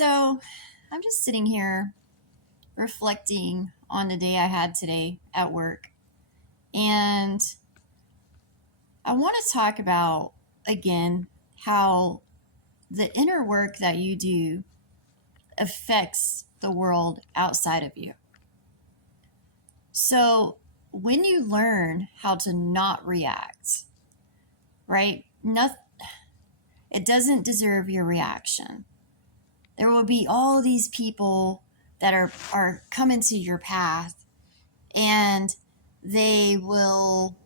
So I'm just sitting here reflecting on the day I had today at work. And I want to talk about, again, how the inner work that you do affects the world outside of you. So when you learn how to not react, right? Nothing, it doesn't deserve your reaction. There will be all these people that are coming to your path, and they will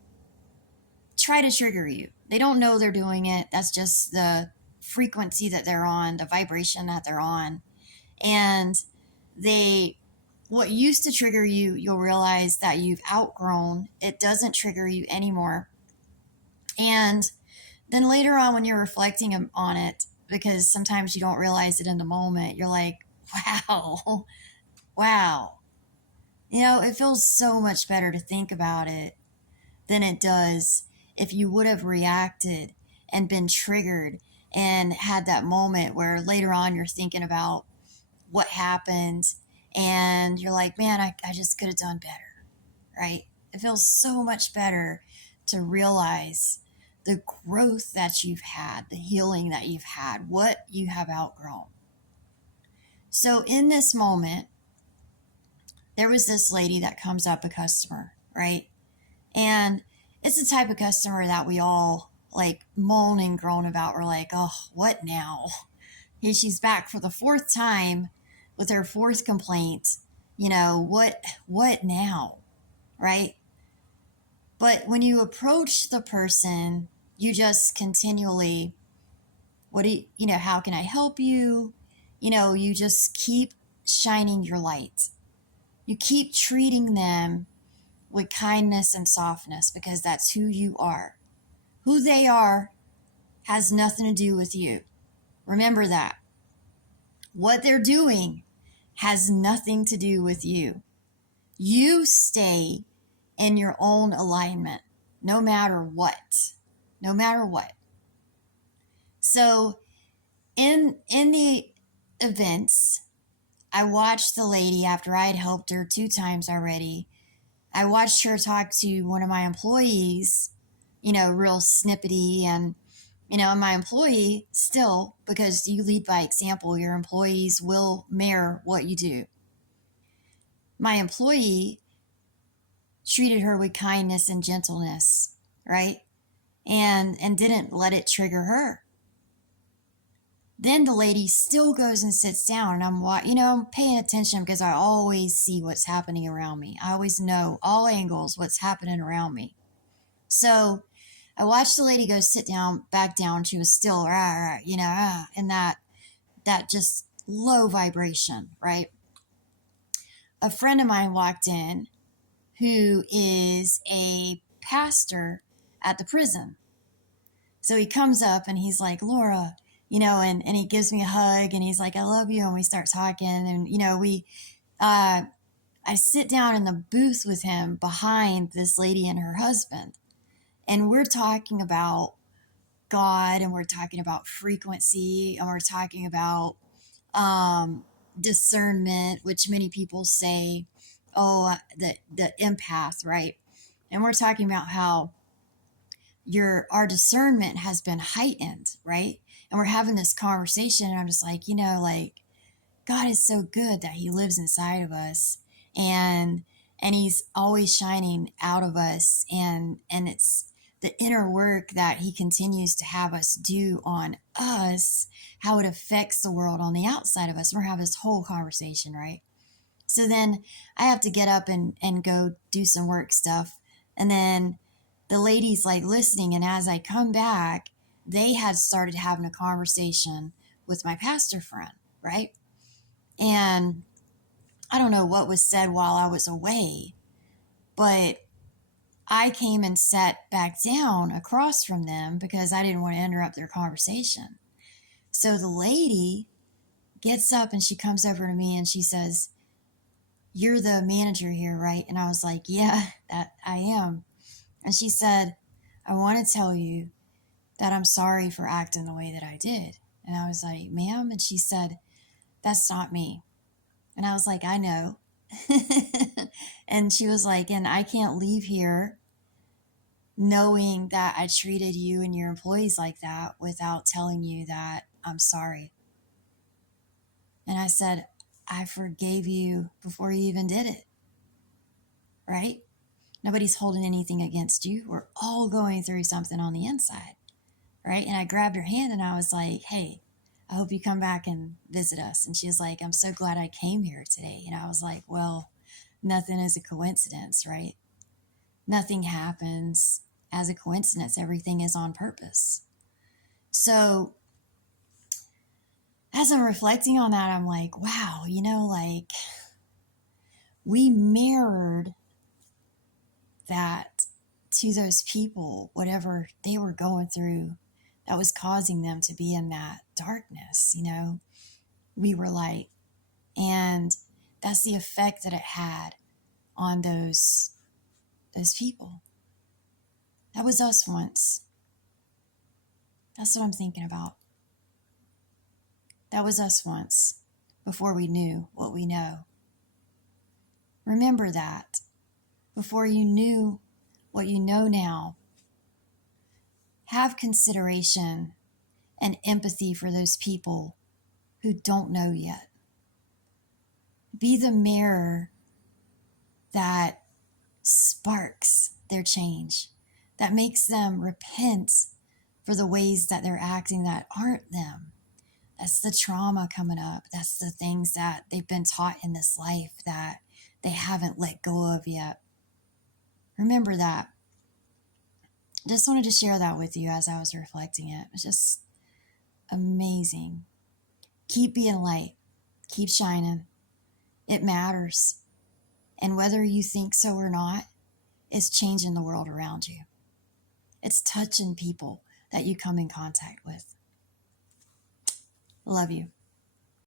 try to trigger you. They don't know they're doing it. That's just the frequency that they're on, the vibration that they're on. And they, what used to trigger you, you'll realize that you've outgrown. It doesn't trigger you anymore. And then later on, when you're reflecting on it, because sometimes you don't realize it in the moment, you're like, wow, wow. It feels so much better to think about it than it does if you would have reacted and been triggered and had that moment where later on you're thinking about what happened and you're like, man, I just could have done better, right? It feels so much better to realize the growth that you've had, the healing that you've had, what you have outgrown. So in this moment, there was this lady that comes up, a customer, right? And it's the type of customer that we all like moan and groan about. We're like, oh, what now? Here she's back for the fourth time with her fourth complaint. What now? Right? But when you approach the person, you just continually, how can I help you? You just keep shining your light. You keep treating them with kindness and softness because that's who you are. Who they are has nothing to do with you. Remember that. What they're doing has nothing to do with you. You stay in your own alignment no matter what. No matter what. So in the events, I watched the lady after I had helped her 2 times already. I watched her talk to one of my employees, real snippety. And my employee still, because you lead by example, your employees will mirror what you do. My employee treated her with kindness and gentleness, right? And didn't let it trigger her. Then the lady still goes and sits down, and I'm paying attention because I always see what's happening around me. I always know all angles what's happening around me. So I watched the lady go sit down, back down. She was still, in that just low vibration, right? A friend of mine walked in who is a pastor at the prison. So he comes up and he's like, Laura, and he gives me a hug and he's like, I love you. And we start talking and, I sit down in the booth with him behind this lady and her husband. And we're talking about God and we're talking about frequency and we're talking about discernment, which many people say, the empath, right? And we're talking about how our discernment has been heightened, right? And we're having this conversation and I'm just like, God is so good that he lives inside of us and he's always shining out of us and it's the inner work that he continues to have us do on us, how it affects the world on the outside of us. We're having this whole conversation, right? So then I have to get up and go do some work stuff. And then the lady's like listening. And as I come back, they had started having a conversation with my pastor friend, right? And I don't know what was said while I was away, but I came and sat back down across from them because I didn't want to interrupt their conversation. So the lady gets up and she comes over to me and she says, you're the manager here, right? And I was like, yeah, that I am. And she said, I want to tell you that I'm sorry for acting the way that I did. And I was like, ma'am? And she said, That's not me. And I was like, I know. And she was like, and I can't leave here knowing that I treated you and your employees like that without telling you that I'm sorry. And I said, I forgave you before you even did it, right? Nobody's holding anything against you. We're all going through something on the inside, right? And I grabbed her hand and I was like, hey, I hope you come back and visit us. And she was like, I'm so glad I came here today. And I was like, well, nothing is a coincidence, right? Nothing happens as a coincidence. Everything is on purpose. So as I'm reflecting on that, I'm like, wow, like we mirrored that to those people, whatever they were going through that was causing them to be in that darkness, we were light. And that's the effect that it had on those people. That was us once. That's what I'm thinking about. That was us once before we knew what we know. Remember that before you knew what you know now. Have consideration and empathy for those people who don't know yet. Be the mirror that sparks their change, that makes them repent for the ways that they're acting that aren't them. That's the trauma coming up. That's the things that they've been taught in this life that they haven't let go of yet. Remember that. Just wanted to share that with you as I was reflecting it. It was just amazing. Keep being light. Keep shining. It matters. And whether you think so or not, it's changing the world around you. It's touching people that you come in contact with. Love you.